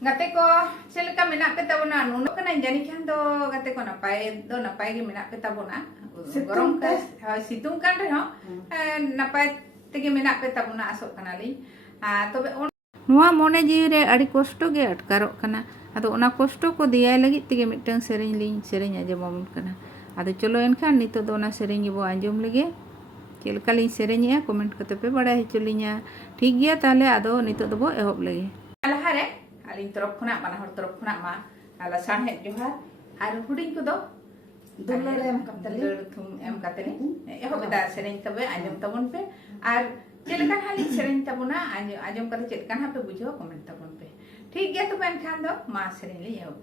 गाते को चलका मेना पे तबना नुनो कना जानी खान दो गाते को नापाय गे मेना पे तबना गरम का सितुंग कान रे हो नापाय तेगे मेना पे तबना आसो कना ली तबे नुआ मोने जीव रे अड़ी कष्ट गे अटकारो कना आदो ओना कष्ट को दियाय लगी तेगे मिटंग सेरेñ ली सेरेñ आजमबन कना आदो चलो एनखान नितो दो ओना सेरेñ गे बो आंजम लेगे चलका ली सेरेñया कमेंट कते पे बड़ा हिचुलिñा ठीक गया ताले आदो नितो दो बो एहब लेगे लहारे आलिन तरफ खुना बाना हर तरफ खुना मा आला सानहे जोहार आर हुडिंग को दो दुलर एम कतली थुम एम कतली एहब दा सेरेñ तबे आंजम तबन पे आर चलका हाली सेरेñ तबना आंजम कते चलका हा पे बुझो कमेंट तबन पे ठीक गया तो एनखान दो मा सेरेñ ली एहब